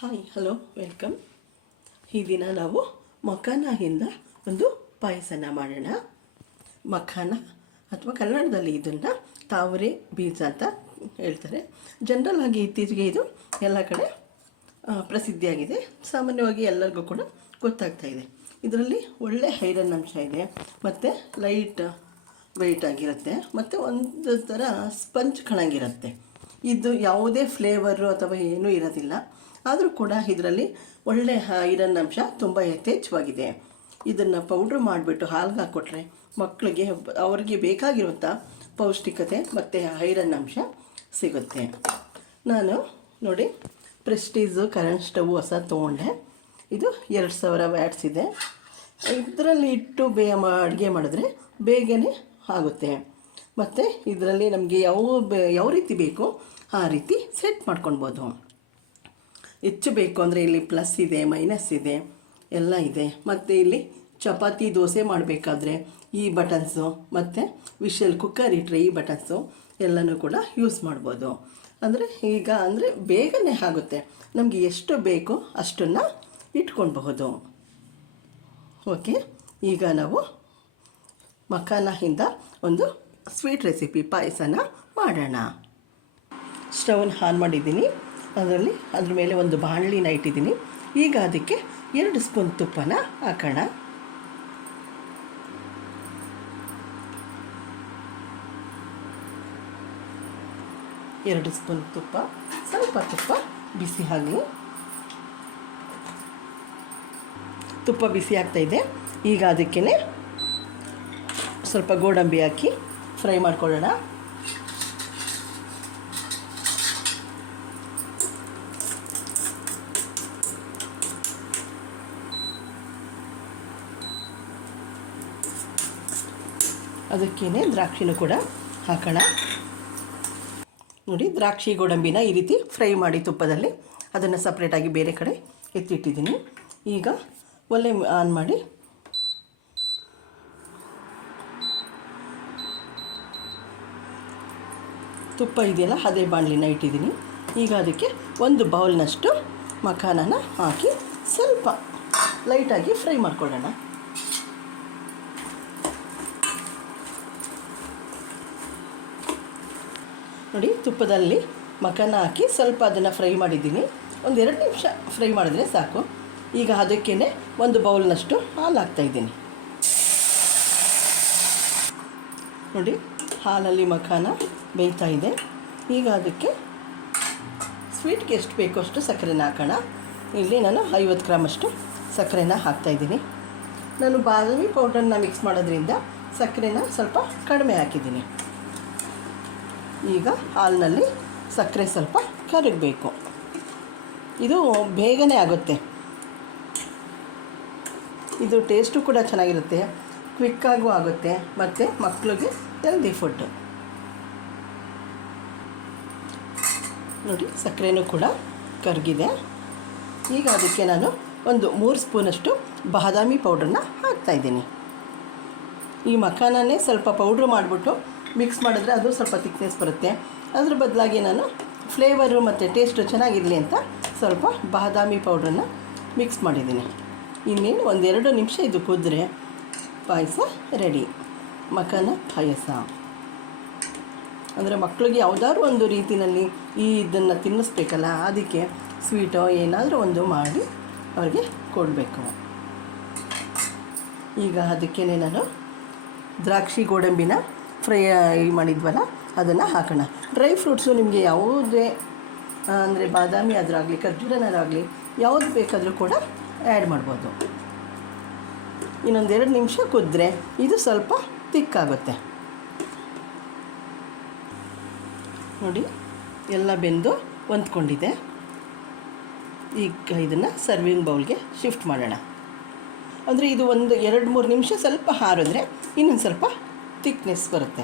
Hi hello welcome. ಈ ದಿನ ನಾವು ಮಖಾನದಿಂದ ಒಂದು ಪಾಯಸನ ಮಾಡೋಣ. ಮಖಾನ ಅಥವಾ ಕನ್ನಡದಲ್ಲಿ ಇದನ್ನು ತಾವರೆ ಬೀಜ ಅಂತ ಹೇಳ್ತಾರೆ. ಜನರಲ್ ಆಗಿ ಇತ್ತೀಚೆಗೆ ಇದು ಎಲ್ಲ ಕಡೆ ಪ್ರಸಿದ್ಧಿಯಾಗಿದೆ. ಸಾಮಾನ್ಯವಾಗಿ ಎಲ್ಲರಿಗೂ ಕೂಡ ಗೊತ್ತಾಗ್ತಾ ಇದೆ. ಇದರಲ್ಲಿ ಒಳ್ಳೆ ಐರನ್ ಅಂಶ ಇದೆ ಮತ್ತು ಲೈಟ್ ವೆಯ್ಟ್ ಆಗಿರುತ್ತೆ ಮತ್ತು ಒಂದು ಥರ ಸ್ಪಂಜ್ ಕಣಂಗಿರುತ್ತೆ. ಇದು ಯಾವುದೇ ಫ್ಲೇವರು ಅಥವಾ ಏನೂ ಇರೋದಿಲ್ಲ. ಆದರೂ ಕೂಡ ಇದರಲ್ಲಿ ಒಳ್ಳೆ ಐರನ್ ಅಂಶ ತುಂಬ ಯಥೇಚ್ಛವಾಗಿದೆ. ಇದನ್ನು ಪೌಡ್ರ್ ಮಾಡಿಬಿಟ್ಟು ಹಾಲ್ಗೆ ಹಾಕ್ಕೊಟ್ರೆ ಮಕ್ಕಳಿಗೆ ಅವರಿಗೆ ಬೇಕಾಗಿರುವಂಥ ಪೌಷ್ಟಿಕತೆ ಮತ್ತು ಐರನ್ ಅಂಶ ಸಿಗುತ್ತೆ. ನಾನು ನೋಡಿ ಪ್ರೆಸ್ಟೀಜು ಕರೆಂಟ್ ಸ್ಟವ್ ಹೊಸ ತೊಗೊಂಡೆ. ಇದು 2000 ವ್ಯಾಟ್ಸ್ ಇದೆ. ಇದರಲ್ಲಿ ಇಟ್ಟು ಅಡುಗೆ ಮಾಡಿದ್ರೆ ಬೇಗನೆ ಆಗುತ್ತೆ. ಮತ್ತು ಇದರಲ್ಲಿ ನಮಗೆ ಯಾವ ರೀತಿ ಬೇಕೋ ಆ ರೀತಿ ಸೆಟ್ ಮಾಡ್ಕೊಳ್ಬೋದು. ಹೆಚ್ಚು ಬೇಕು ಅಂದರೆ ಇಲ್ಲಿ ಪ್ಲಸ್ ಇದೆ, ಮೈನಸ್ ಇದೆ, ಎಲ್ಲ ಇದೆ. ಮತ್ತು ಇಲ್ಲಿ ಚಪಾತಿ ದೋಸೆ ಮಾಡಬೇಕಾದ್ರೆ ಈ ಬಟನ್ಸು ಮತ್ತು ವಿಷಲ್ ಕುಕ್ಕರ್ ಇಟ್ಟರೆ ಈ ಬಟನ್ಸು ಎಲ್ಲನೂ ಕೂಡ ಯೂಸ್ ಮಾಡ್ಬೋದು. ಅಂದರೆ ಬೇಗನೆ ಆಗುತ್ತೆ. ನಮಗೆ ಎಷ್ಟು ಬೇಕೋ ಅಷ್ಟನ್ನು ಇಟ್ಕೊಳ್ಬಹುದು. ಓಕೆ, ಈಗ ನಾವು ಮಖಾನದಿಂದ ಒಂದು ಸ್ವೀಟ್ ರೆಸಿಪಿ ಪಾಯಸನ ಮಾಡೋಣ. ಸ್ಟವನ್ನು ಆನ್ ಮಾಡಿದ್ದೀನಿ. ಅದ್ರ ಮೇಲೆ ಒಂದು ಬಾಣಲಿನ ಇಟ್ಟಿದ್ದೀನಿ. ಈಗ ಅದಕ್ಕೆ 2 ಸ್ಪೂನ್ ತುಪ್ಪನ ಹಾಕೋಣ. ಎರಡು ಸ್ಪೂನ್ ತುಪ್ಪ, ಸ್ವಲ್ಪ ತುಪ್ಪ ಬಿಸಿ ಆಗಲಿ. ತುಪ್ಪ ಬಿಸಿ ಆಗ್ತಾಯಿದೆ. ಈಗ ಅದಕ್ಕೇ ಸ್ವಲ್ಪ ಗೋಡಂಬಿ ಹಾಕಿ ಫ್ರೈ ಮಾಡ್ಕೊಳ್ಳೋಣ. ಅದಕ್ಕೇ ದ್ರಾಕ್ಷಿನೂ ಕೂಡ ಹಾಕೋಣ. ನೋಡಿ, ದ್ರಾಕ್ಷಿ ಗೋಡಂಬಿನ ಈ ರೀತಿ ಫ್ರೈ ಮಾಡಿ ತುಪ್ಪದಲ್ಲಿ ಅದನ್ನು ಸಪ್ರೇಟಾಗಿ ಬೇರೆ ಕಡೆ ಎತ್ತಿಟ್ಟಿದ್ದೀನಿ. ಈಗ ಒಲೆ ಆನ್ ಮಾಡಿ ತುಪ್ಪ ಇದೆಯಲ್ಲ ಅದೇ ಬಾಣಲಿನ ಇಟ್ಟಿದ್ದೀನಿ. ಈಗ ಅದಕ್ಕೆ 1 ಬೌಲ್ನಷ್ಟು ಮಖಾನನ ಹಾಕಿ ಸ್ವಲ್ಪ ಲೈಟಾಗಿ ಫ್ರೈ ಮಾಡ್ಕೊಳ್ಳೋಣ. ನೋಡಿ, ತುಪ್ಪದಲ್ಲಿ ಮಖಾನ ಹಾಕಿ ಸ್ವಲ್ಪ ಅದನ್ನು ಫ್ರೈ ಮಾಡಿದ್ದೀನಿ. 1-2 ನಿಮಿಷ ಫ್ರೈ ಮಾಡಿದ್ರೆ ಸಾಕು. ಈಗ ಅದಕ್ಕೇ 1 ಬೌಲ್ನಷ್ಟು ಹಾಲು ಹಾಕ್ತಾಯಿದ್ದೀನಿ. ನೋಡಿ, ಹಾಲಲ್ಲಿ ಮಖಾನ ಬೇಯ್ತಾ ಇದೆ. ಈಗ ಅದಕ್ಕೆ ಸ್ವೀಟ್ಗೆ ಎಷ್ಟು ಬೇಕೋ ಅಷ್ಟು ಸಕ್ಕರೆನ ಹಾಕೋಣ. ಇಲ್ಲಿ ನಾನು 50 ಗ್ರಾಮಷ್ಟು ಸಕ್ಕರೆನ ಹಾಕ್ತಾಯಿದ್ದೀನಿ. ನಾನು ಬಾದಾಮಿ ಪೌಡ್ರನ್ನ ಮಿಕ್ಸ್ ಮಾಡೋದ್ರಿಂದ ಸಕ್ಕರೆನ ಸ್ವಲ್ಪ ಕಡಿಮೆ ಹಾಕಿದ್ದೀನಿ. ಈಗ ಹಾಲಿನಲ್ಲಿ ಸಕ್ಕರೆ ಸ್ವಲ್ಪ ಕರಗಬೇಕು. ಇದು ಬೇಗನೆ ಆಗುತ್ತೆ. ಇದು ಟೇಸ್ಟು ಕೂಡ ಚೆನ್ನಾಗಿರುತ್ತೆ, ಕ್ವಿಕ್ಕಾಗೂ ಆಗುತ್ತೆ ಮತ್ತು ಮಕ್ಕಳಿಗೆ ಹೆಲ್ದಿ ಫುಡ್ಡು. ನೋಡಿ, ಸಕ್ಕರೆನೂ ಕೂಡ ಕರಗಿದೆ. ಈಗ ಅದಕ್ಕೆ ನಾನು 3 ಸ್ಪೂನಷ್ಟು ಬಾದಾಮಿ ಪೌಡ್ರನ್ನ ಹಾಕ್ತಾಯಿದ್ದೀನಿ. ಈ ಮಖಾನನೇ ಸ್ವಲ್ಪ ಪೌಡ್ರ್ ಮಾಡಿಬಿಟ್ಟು ಮಿಕ್ಸ್ ಮಾಡಿದ್ರೆ ಅದು ಸ್ವಲ್ಪ ಥಿಕ್ನೆಸ್ ಬರುತ್ತೆ. ಅದ್ರ ಬದಲಾಗಿ ನಾನು ಫ್ಲೇವರು ಮತ್ತು ಟೇಸ್ಟು ಚೆನ್ನಾಗಿರಲಿ ಅಂತ ಸ್ವಲ್ಪ ಬಾದಾಮಿ ಪೌಡ್ರನ್ನ ಮಿಕ್ಸ್ ಮಾಡಿದ್ದೀನಿ. ಇನ್ನೇನು 1-2 ನಿಮಿಷ ಇದು ಕುದ್ರೆ ಪಾಯಸ ರೆಡಿ. ಮಖಾನ ಪಾಯಸ ಅಂದರೆ ಮಕ್ಕಳಿಗೆ ಯಾವುದಾದ್ರು ಒಂದು ರೀತಿಯಲ್ಲಿ ಇದನ್ನು ತಿನ್ನಿಸ್ಬೇಕಲ್ಲ, ಅದಕ್ಕೆ ಸ್ವೀಟೋ ಏನಾದರೂ ಒಂದು ಮಾಡಿ ಅವ್ರಿಗೆ ಕೊಡಬೇಕು. ಈಗ ಅದಕ್ಕೇ ನಾನು ದ್ರಾಕ್ಷಿ ಗೋಡಂಬಿನ ಫ್ರೈ ಮಾಡಿದ್ವಲ್ಲ ಅದನ್ನು ಹಾಕೋಣ. ಡ್ರೈ ಫ್ರೂಟ್ಸು ನಿಮಗೆ ಯಾವುದೇ ಅಂದರೆ ಬಾದಾಮಿ ಆದರಾಗಲಿ ಖರ್ಜೂರನಾಗಲಿ ಯಾವುದು ಬೇಕಾದರೂ ಕೂಡ ಆ್ಯಡ್ ಮಾಡ್ಬೋದು. ಇನ್ನೊಂದು 2 ನಿಮಿಷ ಕುದ್ರೆ ಇದು ಸ್ವಲ್ಪ ತಿಕ್ಕಾಗುತ್ತೆ. ನೋಡಿ, ಎಲ್ಲ ಬೆಂದು ಹೊಂದ್ಕೊಂಡಿದೆ. ಈಗ ಇದನ್ನು ಸರ್ವಿಂಗ್ ಬೌಲ್ಗೆ ಶಿಫ್ಟ್ ಮಾಡೋಣ. ಅಂದರೆ ಇದು 2-3 ನಿಮಿಷ ಸ್ವಲ್ಪ ಹಾರಿದ್ರೆ ಇನ್ನೊಂದು ಸ್ವಲ್ಪ ಥಿಕ್ನೆಸ್ ಬರುತ್ತೆ.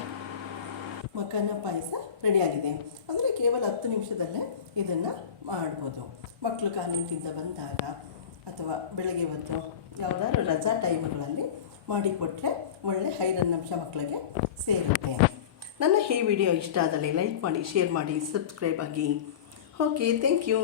ಮಖಾನ ಪಾಯಸ ರೆಡಿಯಾಗಿದೆ. ಅಂದರೆ ಕೇವಲ 10 ನಿಮಿಷದಲ್ಲೇ ಇದನ್ನು ಮಾಡ್ಬೋದು. ಮಕ್ಕಳು ಕಾನ್ವೆಂಟಿಂದ ಬಂದಾಗ ಅಥವಾ ಬೆಳಗ್ಗೆ ಹೊತ್ತು ಯಾವುದಾದ್ರು ರಜಾ ಟೈಮ್ಗಳಲ್ಲಿ ಮಾಡಿಕೊಟ್ರೆ ಒಳ್ಳೆ ಐರನ್ ಅಂಶ ಮಕ್ಕಳಿಗೆ ಸೇರುತ್ತೆ. ನನ್ನ ಈ ವಿಡಿಯೋ ಇಷ್ಟ ಆದಲ್ಲಿ ಲೈಕ್ ಮಾಡಿ, ಶೇರ್ ಮಾಡಿ, ಸಬ್ಸ್ಕ್ರೈಬ್ ಆಗಿ. Okay, thank you.